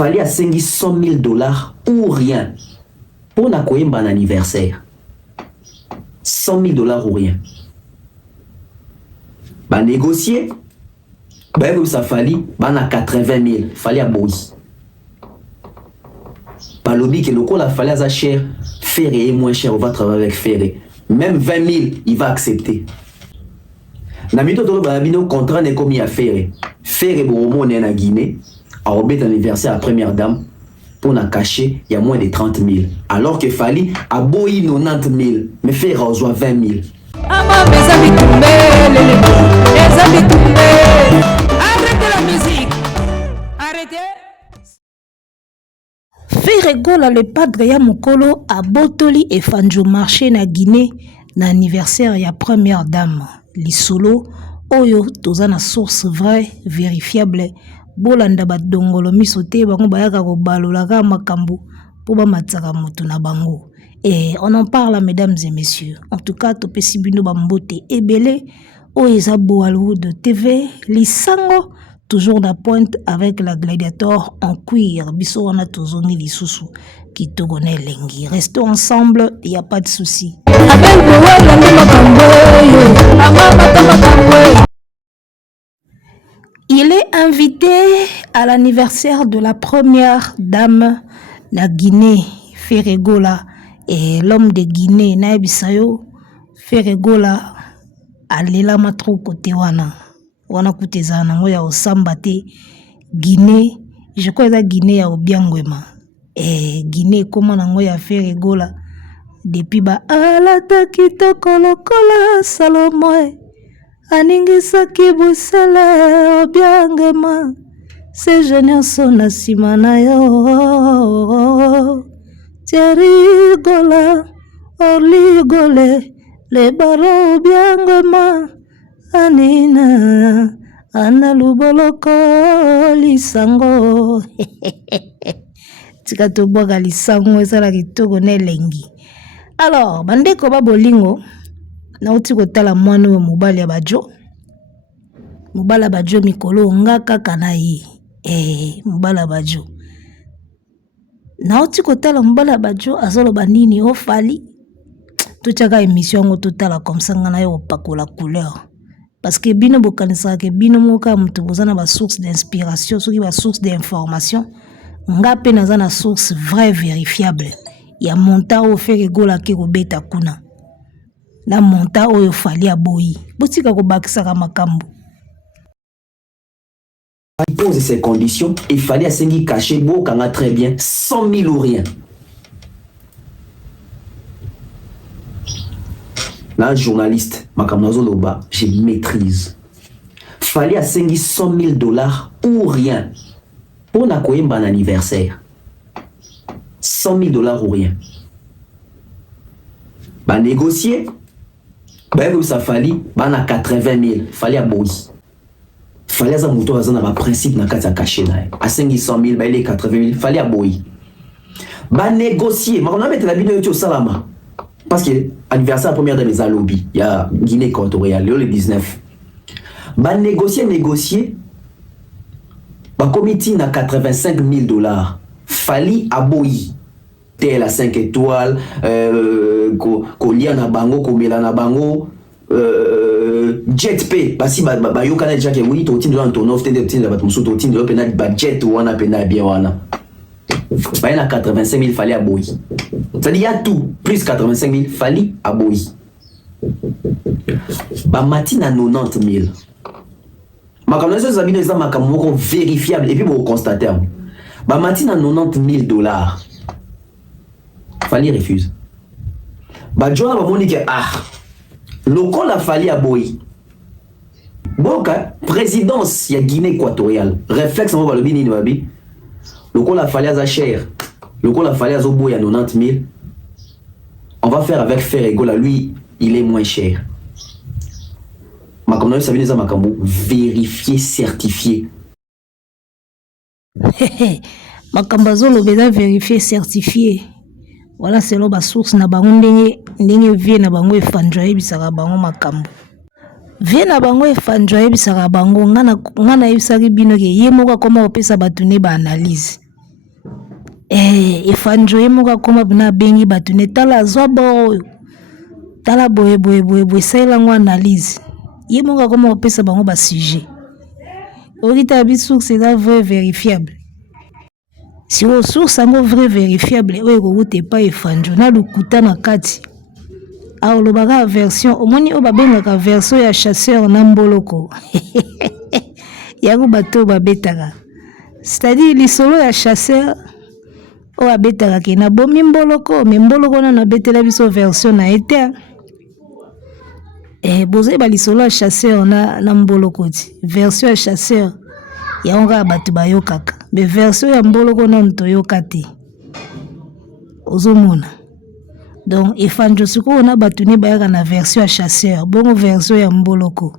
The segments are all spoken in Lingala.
fallait à 100 000 dollars ou rien pour na koyemba un anniversaire. 100 000 dollars ou rien. Bah négocier, bah ça fallait, bah na 80 000, fallait à Boïs. Bah lobby que le coup la fallait à cher, Ferré est moins cher, on va travailler avec Ferré. Même 20 000, il va accepter. Namito tolo ba bino contrat n'est commis à Ferré. Ferré bon on est en Guinée, à obéir anniversaire à première dame. Pour na cacher, il y a moins de 30 000. Alors que Fali a boyi 90 000, mais fait reçoit 20 000. Arrêtez la musique. Arrêtez. Ferregola le padre ya mokolo a botoli et fanjo marché na Guinée na anniversaire ya première dame. Lisolo oyo toza na source vraie, vérifiable. Bolanda badongolo misote bango bayaka ko balolaka makambo po ba matsaka moto na bango. Et on en parle mesdames et messieurs. En tout cas topesi bino ba mbote ebele oyo eza Bollywood TV lisango toujours na pointe avec la gladiator en cuir. Biso wana tozongi lisusu qui togone lengi. Restons ensemble, il y a pas de souci. Il est invité à l'anniversaire de la première dame na Guinée, Ferregola, et l'homme de Guinée, Naebisayo, Ferregola, alela matro côté wana kutezana ngoya osambate Guinée, je crois que Guinée ya obiangwema. Et Guinée comment nango ya Ferregola depuis ba alata kitoko lokola Salomon. Aningisaki busele obiangema se jenyoso na nsima na yo tierigola oligole le baro obiangema anina ana luboloko lisango tika tobwaka lisango ezala kitoko na elengi. Alors bandeko ba bolingo nauti kotala mwana we mobali ya bajo. Mobali ya bajo mikolo nga kaka na ye. Mobali ya bajo. Nauti kotala mobali ya bajo azoloba nini o Fali. Tochaka émission ngo totala comme ça ngana yo pakola couleur. Parce que bino bokanisa ke bino moka mutu bozana ba source d'inspiration, soki ba source d'information. Nga pe naza na source vraie vérifiable. Ya monta o Ferregola ke kobeta kuna. Na monta oyo Fali aboyi botika ko bakisaka makambo. Il pose ces conditions, il fallait à Sengi cacher beau quand très bien 100 000 ou rien. Là journaliste makamnazo loba, je maîtrise. Fallait à Sengi 100 000 dollars ou rien pour na koyemba un anniversaire. 100 000 dollars ou rien. Bah négocier. Ben ça fallait, ben à 80 000, fallait à Boïs. Fallait à Mouto à un principe na kata caché là. À 500 000, ben les 80 000, fallait à Boïs. Ben négocier, mais on a mis la vidéo au Salama. Parce que l'anniversaire première de mes lobby, il y a Guinée équatoriale, le 19. Ben négocier. Ben comité na 85 000 dollars, fallait à Boïs. Tel à 5 étoiles, kolia na bango, komela na bango, jet pay, basi ba yokana déjà que oui, to tin dans ton offre, t'es tin dans muso, to tin dans penal budget wana penal bien wana. Ba na 85 000 fallait à Boyi. Ça dit il y a tout, plus 85 000 fallait à Boyi. Ba matin à 90 000. Ma comme les amis les ma comme vérifiable et puis vous constater. Ba matin à 90 000 dollars. Fali refuse. Bah Joa va monique le col a fallu à Boyi. Boka présidence ya Guinée équatoriale. Réflexe on va le bini babi. Le col a fallu à cher. Le col a fallu à Zoboy à 90 000. On va faire avec Ferregola, lui il est moins cher. Ma comme ça vient makambo vérifié certifié. Makambazo le beda vérifié certifié. Voilà c'est la source na bango ndenge vie na bango efanjwa ebisaka bango makambo. Vie na bango efanjwa ebisaka bango ngana ebisaki bino ke ye moko koma opesa bato ne ba analyse. Efanjo ye moko akoma bina abengi bato ne tala azwa bor oyo tala boye esayelango analyse ye moko akoma kopesa bango basujet okita bi source eza vrai vérifiable si o source yango vrai vérifiable oyo ekokuta epai efanjo na lukuta na kati aolobaka version omoni oyo babengaka version ya chasseur na mboloko yango bato oyo babetaka c'est-à-dire lisolo ya chasseur oyo abetaka ke nabomi mboloko me mboloko nano abetela biso version na ye te bozoyeba lisolo ya chasseur na mboloko ti version ya chasseur yango kaka bato bayokaka me version ya mboloko nano toyoka te ozomona donc efanjo sikoyo na bato ne bayaka na version ya chasseur bongo version ya mboloko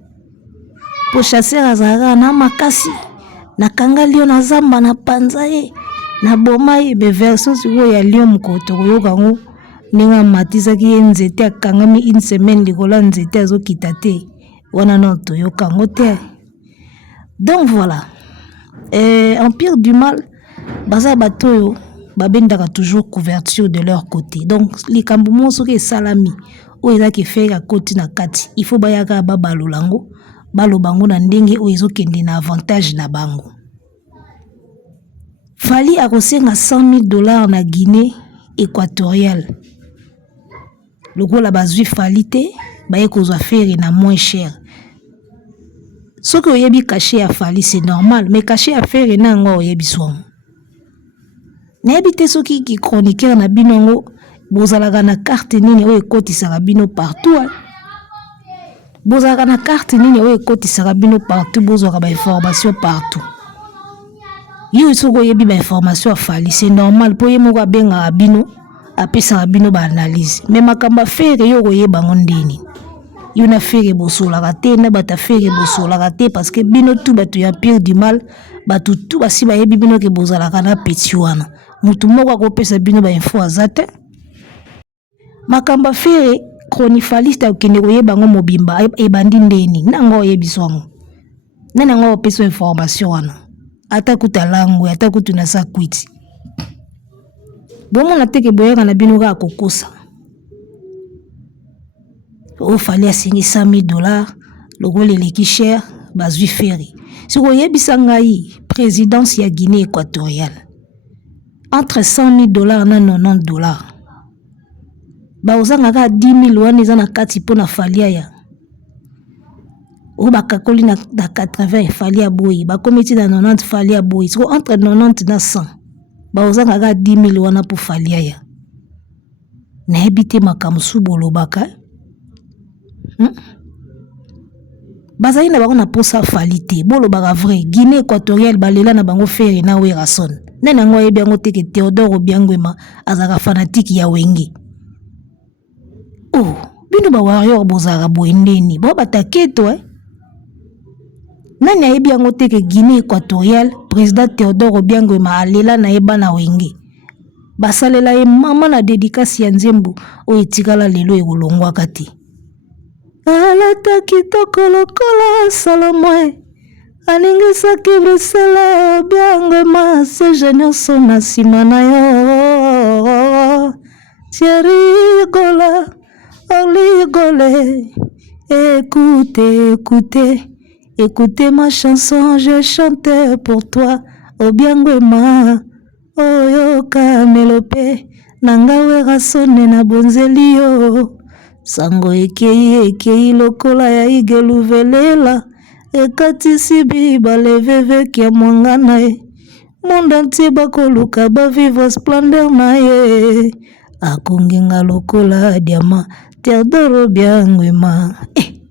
po chasseur azalaka na makasi nakanga lion na zamba na panza ye na boma ye be version sikoyo ya lion mokoto koyoka yango ndenge amatisaki ye nzete akangami une semaine likolo ya nzete azokita te wana no toyoka yango te donc voilà empire du mal baza bato oyo babendaka toujours couverture de leur côté donc likambo mo soki esalami oyo ezaki efeka koti na kati il faut bayaka babalola yango baloba yango na ndenge oyo ezokende na avantage na bango. Fali akosenga $100,000 na Guinée équatoriale lokola bazwi Fali te baye kozwa fere na moins cher soki oyebi cachet ya Fali c'est normal mais cachet ya fere na yango oyebi swango nayebi te soki ki chroniqueur na bino ngo bozalaka na carte nini oyo ekotisaka bino partout bozalaka na carte nini oyo ekotisaka bino partout bozwaka ba information partout yo soki oyebi ba information ya Fali c'est normal po ye moko abengaka bino apesaka bino ba analyse mais makambo fere yo koyeba ngo ndeni yo na fere bosolaka te na bata fere bosolaka te parce que bino tout bato ya pire du mal bato tout basi bayebi bino ke bozalaka na peti wana mutu moko akopesa bino ba info azate makambo fere chronifaliste akende koyeba ngo mobimba ebandi ndeni nango oyebi swango nani ngo opesa information wana ata kuta langu ata kutu na sa kwiti bomo na teke boyaka na bino ka kokosa o fali asingi $100,000 lokola eleki cher bazwi fere siko oyebisa ngai présidence ya Guinée équatoriale entre $100,000 na $90 baozangaka 10,000 wana eza na kati mpo na Fali aya o bakakoli na 80 Fali ya boyi bakomiti na 90 Fali ya boyi siko entre 90 na 100 baozangaka 10,000 wana po Fali aya nayebi te makambo su bolobaka bazali na bango na posa Fali te bolobaka vrai Guinée équatoriale balela na bango fere na Werason nene yango ayebi yango teke Théodore Obiangwema azaka fanatique ya wenge bino ba warrior bozaka boye ndeni bo bataketo nani ayebi yango teke Guinée équatoriale président Théodore Obiangwema alela na yeba na wenge basalela ye mama na dédicace ya nzembo oyo etikala lelo ekolongwaka te alata kitoko lokola Salomon aningisaki Bruxelles Obiangwema seje nyonso na nsima na yo tiarigola oligole écoutez ma chanson je chante pour toi Obiangwema oyoka melope nanga Werasone na bonzeli yo sango ekei lokola ya igeluvelela ekatisi bibale veveki ya mwanga na ye monde ntie bakoluka baviva splendeur na ye akongenga lokola diama Théodore Obiangwema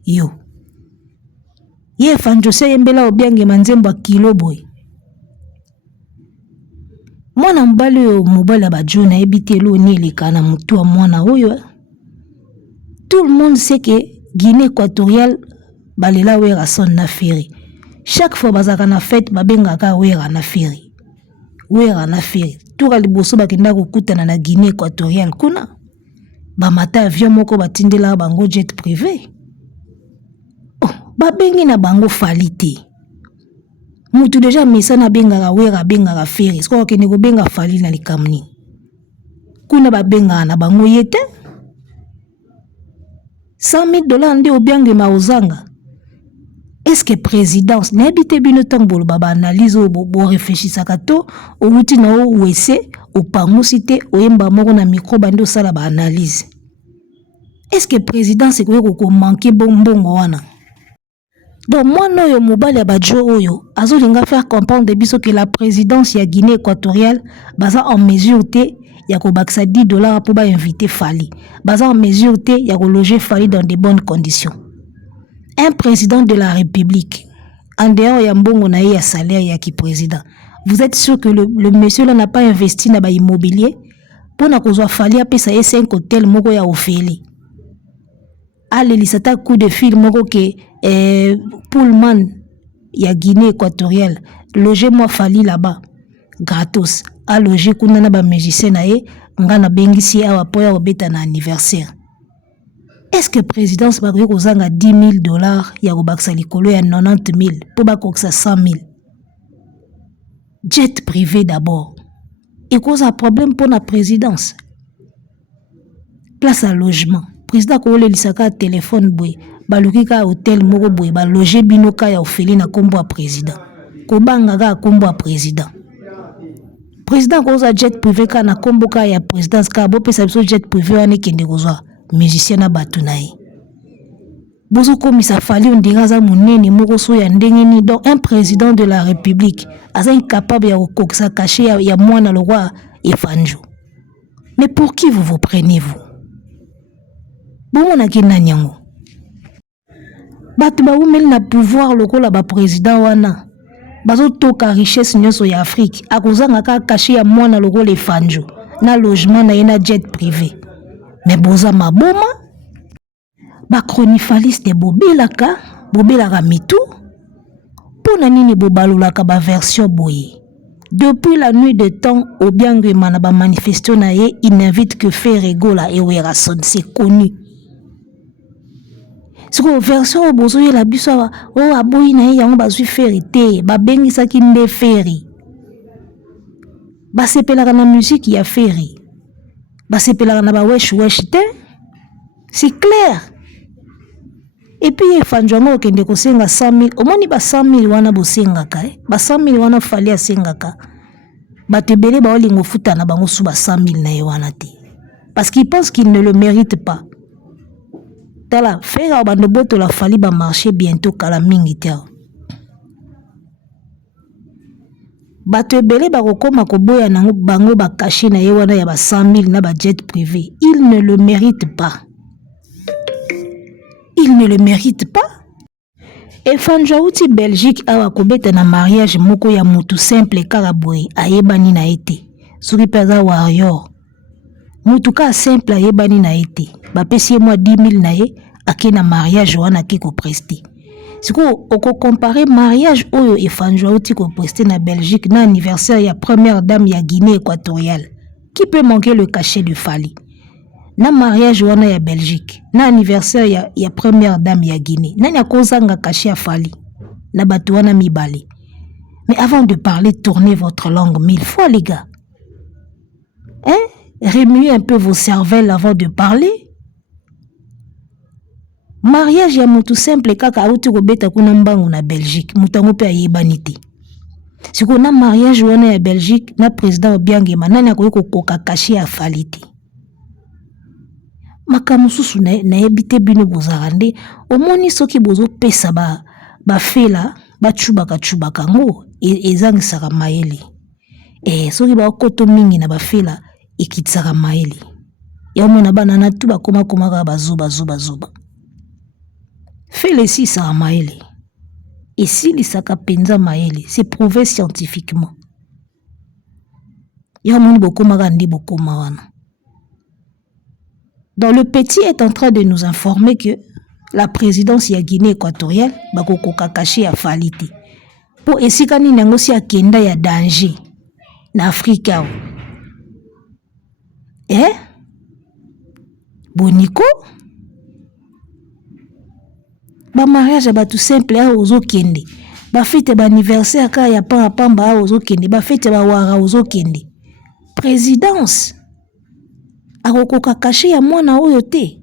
yo ye fanjose yembela Obiangwema nzembo kilo boy mwana mbali oyo mobali ya bajona ebitelo ni eleka na mutu wa mwana oyo tout le monde sait que Guinée équatoriale balela Werason na feri chaque fois bazaka na fête babengaka wera na feri tuka liboso bakenda kokutana na Guinée équatoriale kuna bamata avion moko batindela bango jet privé babengi na bango Fali te Mutu déjà misana bengaka wera bengaka feri. Siko kende ko benga fali na likamni. Kuna ba benga na bango yete. $100,000 nde obiange maozanga. Est-ce que présidence n'habite bino tambolo baba analyse bo réfléchissaka to outi na o wese o pangosité oyemba moko na micro bando sala ba analyse. Est-ce que présidence ko manquer bonbongo wana? Donc moi noyo mobali ya badjo oyo azolinga faire comprendre biso que la présidence ya Guinée équatoriale baza en mesure te ya ko baksa $10 pour ba inviter Fali. Baza en mesure te ya ko loger Fali dans de bonnes conditions. Un président de la République, en dehors ya mbongo na ye ya salaire ya ki président, vous êtes sûr que le monsieur là n'a pas investi na ba immobilier pour na kozwa Fali apesa ye 5 hôtels moko ya ofeli. Allez, lisata coup de fil moko ke Pullman ya Guinée équatoriale, logez-moi Fali là-bas gratos. A loger kuna na ba musicien na ye ngana bengisi awa po ya obeta na anniversaire. Est-ce que présidence va kozanga $10,000 ya kobaksa likolo ya 90,000 pour bakoksa 100,000? Jet privé d'abord. Et cause un problème pour la présidence. Place à logement. Président ko le lisaka téléphone boy, baluki ka hôtel moko boy, ba loger binoka ya ofeli na kombo a président. Ko banga ka kombo a président. Président ko za jet privé ka na kombo ka ya présidence ka bo pesa biso jet privé wane kende kozwa musicien na batu na ye. Bozo komisa Fali ondinga za munene moko so ya ndenge ni. Donc un président de la République aza incapable ya kokokisa caché ya mwana le roi Efanjo. Mais pour qui vous prenez-vous? Bomona ki nanyango. Batu ba umeli na pouvoir lokola ba président wana. Bazo toka richesse nyonso ya Afrique. Akozanga ka caché ya mwana lokola Efanjo. Na logement na ye na jet privé. Mais boza maboma ba chronifaliste bobelaka mitu pona nini bobalolaka ba version boye. Depuis la nuit de temps obiangema na ba manifesto na ye, il n'invite que Ferregola et Werason, c'est connu. Siko version bozo ye la biso o aboyi na ye yango bazwi feri te ba bengisaki nde feri. Ba sepelaka na musique ya feri. Basepelaka na ba wesh te. C'est clair. Et puis Efanjo okende kosenga 100,000, omoni ba 100,000 wana bosengaka ba 100,000 wana Fali asengaka. Batebele ba olingo futa na bango su ba 100,000 na ye wana te. Parce qu'il pense qu'il ne le mérite pas. Tala faire bando boto la Fali ba marcher bientôt kala mingi te. Bato ebele bakokoma koboya nango bango ba caché na ye wana ya ba 100,000 na ba jet privé. Il ne le mérite pas. Il ne le mérite pas. Efanjo uti Belgique awa kobeta na mariage moko ya mutu simple karaboy ayebani na ete. Soki peza warrior. Mutu ka simple ayebani na ete. Ba pesi moi 10,000 na ye ake na mariage wana ke ko prester. Siko oko comparer mariage oyo Efanjo uti ko prester na Belgique na anniversaire ya première dame ya Guinée équatoriale. Qui peut manquer le cachet de Fali? Na mariage wana ya Belgique, na anniversaire ya première dame ya Guinée. Nani akozanga cachet ya Fali? Na batu wana mibale. Mais avant de parler, tournez votre langue 1000 fois les gars. Hein? Remuez un peu vos cervelles avant de parler. Mariage ya mutu simple kaka auti kobeta kuna mbangu na Belgique. Mutango pe ayebani te. Siko na mariage wana ya Belgique, na président Obiangema nani akoki kokoka cachet ya Fali te. Makamususu na ebite bino bozarande omoni soki bozo pesa ba fela ba chubaka ngo ezangisaka mayele soki ba koto mingi na ba fela ekitsaka mayele ya mona bana na tu bakoma ka bazuba fele si sa mayele et si lisaka penza mayele c'est prouvé scientifiquement ya moni bokoma ka ndi bokoma wana. Donc le petit est en train de nous informer que la présidence ya Guinée équatoriale bakoko kakashi ya Falite. Pour esikani nango si akenda ya danger na Afrika. Boniko ba mariage ba tout simple a ozo kende. ba fête ba anniversaire ka ya pamba ozokende, ba fête ba wara ozokende. Présidence akokoka caché ya mwana oyo te.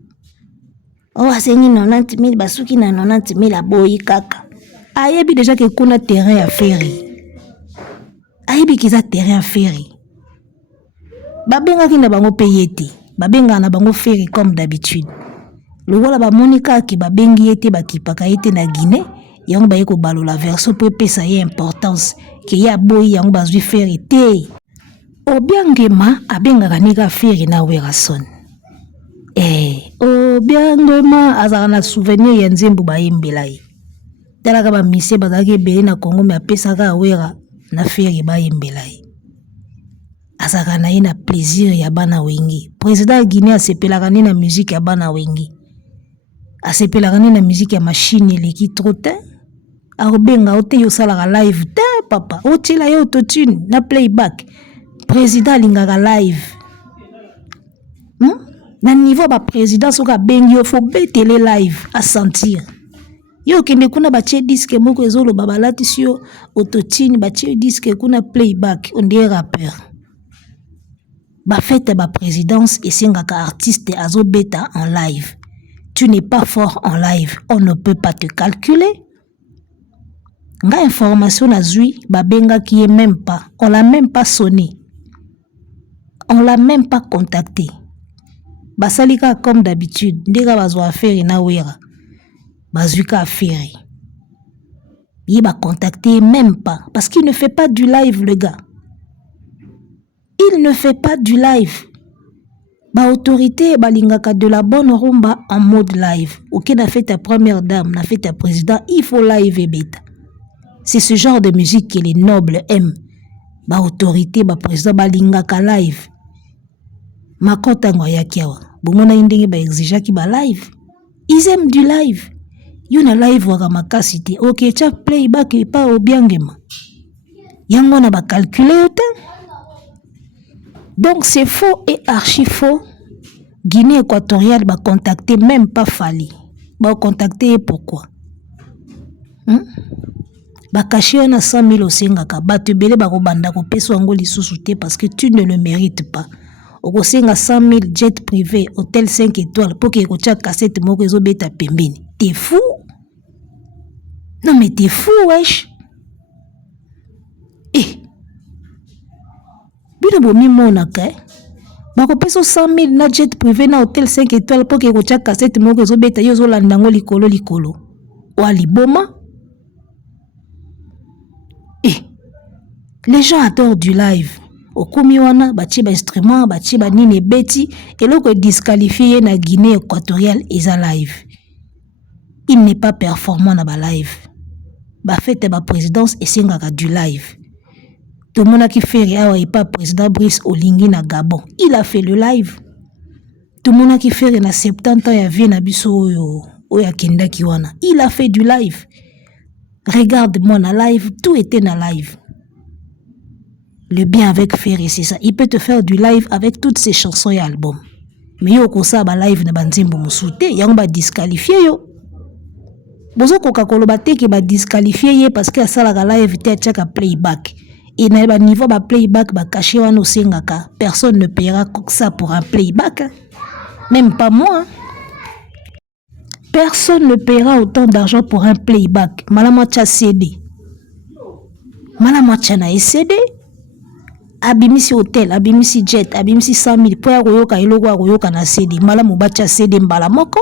O asengi 90,000 basuki na 90,000 aboyi kaka. Ayebi déjà que kuna terrain ya ferry. Ayebi kiza terrain ya ferry. Babenga ki na bango paye te. Babenga na bango ferry comme d'habitude. Lokola ba monika ki babengi ete bakipaka ete na Guinée, yango baye ko balola verso po pesa ye importance ke ya boyi yango bazwi ferry te. Obiangema abengaka nika ferry na Werason. Obiangema azaka na souvenir ya nzembo bayembela ye. Talaka ba mise bazaki ebele na Congo me apesaka Wera na ferry bayembela ye. Azaka na ye na plaisir ya bana wengi. Président Guinée asepelaka na musique ya bana wengi. Asepelaka na musique ya machine eleki trop te. Arobenga ote yo salaka live te papa. Otila yo autotune na playback. Président lingaka live. Na niveau ba président soka bengi yo faut betele live à sentir. Yo kende kuna bache disque moko ezolo babalati sio autotune bache disque kuna playback on dirait rappeur. Ba fête ba présidence et singaka artiste azo beta en live. Tu n'es pas fort en live, on ne peut pas te calculer. Nga information azui babenga qui est même pas, on l'a même pas sonné. On l'a même pas contacté. Basalika comme d'habitude, ndeka bazwa affaire na Wera. Bazuka affaire. Il va contacter même pas parce qu'il ne fait pas du live le gars. Il ne fait pas du live. Ba autorité balingaka de la bonne rumba en mode live. OK, na fait ta première dame, na fait ta président, il faut live et bêta. C'est ce genre de musique que les nobles aiment. Ba autorité ba président balingaka live. Makota ngoya kiawa. Bomona indenge ba exige ki ba live. Ils aiment du live. Yuna live waka makasi te. OK, cha playback et pas obiangema. Yango na ba calculer autant. Donc c'est faux et archi faux. Guinée équatoriale va contacter même pas Fali. Va contacter pourquoi? Ba caché on a 100 000 au Sengaka. Ba te belé ba robanda ko peso ango lisusu te parce que tu ne le mérites pas. Oko senga 100 000 jet privé, hôtel 5 étoiles pour que ko tia cassette moko ezo beta pembeni. T'es fou? Non mais t'es fou wesh. Bino bomi monaka bako peso 100 000 na jet privé na hôtel 5 étoiles pour que kocha cassette moko zo beta yo zo landango likolo wa liboma. Les gens adorent du live. Okomi wana bachi ba instrument bachi ba nini beti eloko disqualifié na Guinée équatoriale eza live. Il n'est pas performant na ba live. Ba fête ba présidence et singaka du live. Tout le monde qui fait rien et pas président Brice Olingi na Gabon. Il a fait le live. Tout le monde qui fait rien à 70 ans et vient na biso oya kenda kiwana. Il a fait du live. Regarde-moi na live, tout était na live. Le bien avec Ferry, c'est ça. Il peut te faire du live avec toutes ses chansons et albums. Mais yo kosa ba live na banzembo musute, yango ba disqualifié yo. Bozo Coca-Cola ba te ki ba disqualifié ye parce que ça la live te chaka playback. Et na ba niveau ba playback ba caché wana osengaka. Personne ne paiera ça pour un playback. Hein. Même pas moi. Hein. Personne ne paiera autant d'argent pour un playback. Malamacha CD. Malamacha na CD. Abimisi hotel, abimisi jet, abimisi 100 000 pour ya koyoka eloko ya koyoka na CD. Malamu bacha CD mbala moko.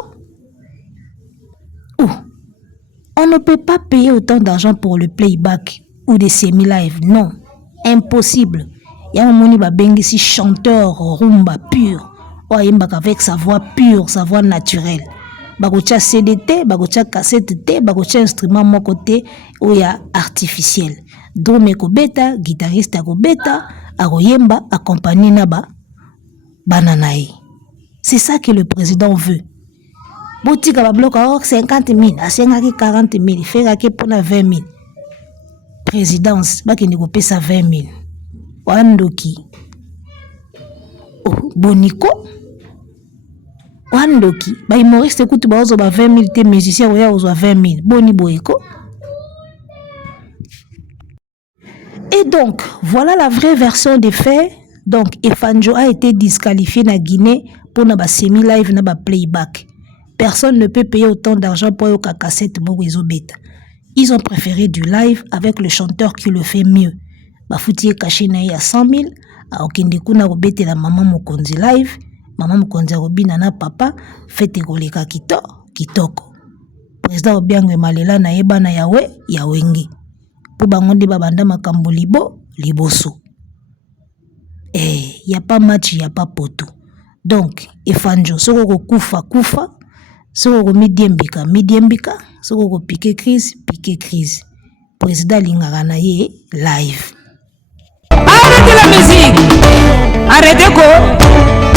On ne peut pas payer autant d'argent pour le playback ou des semi-live. Non. Impossible. Il y a un moni babengisi chanteur rumba pur. Ou avec sa voix pure, sa voix naturelle. Bagocha CDT, bagocha cassette T, bagocha instrument mon côté ou ya artificiel. Drum eko beta, guitariste ako beta, akoyemba accompagné naba bananae. C'est ça que le président veut. Boutique à bloc à 50 000, à 40 000, il fait pour 20 000. Présidence, bah qui ne coupe ça 20 000. Wandoki. Oh, Bonico. Wandoki. Bah, humoriste écoute, bah, 20 000, t'es musicien, ouais, 20 000. Boni Boeko. Et donc, voilà la vraie version des faits. Donc, Efanjo a été disqualifié na Guinée pour na semi-live na playback. Personne ne peut payer autant d'argent pour une cassette Mowezo Beta. Ils ont préféré du live avec le chanteur qui le fait mieux. Bafouti est caché à 100 000. A Okindekuna Robete la maman Mokonzi live. Maman Mokonzi Robina na papa. Fete Goleka Kitoko. Président Obiangwe Malela na Eba na Yawe Yawengi. Pour bangonde babanda makambo liboso. Y a pas match, y a pas poto. Donc, Efanjo, soko kufa, soko midiembika, soko piqué crise. Président Lingara ye live. Arrêtez la musique. Arrêtez quoi?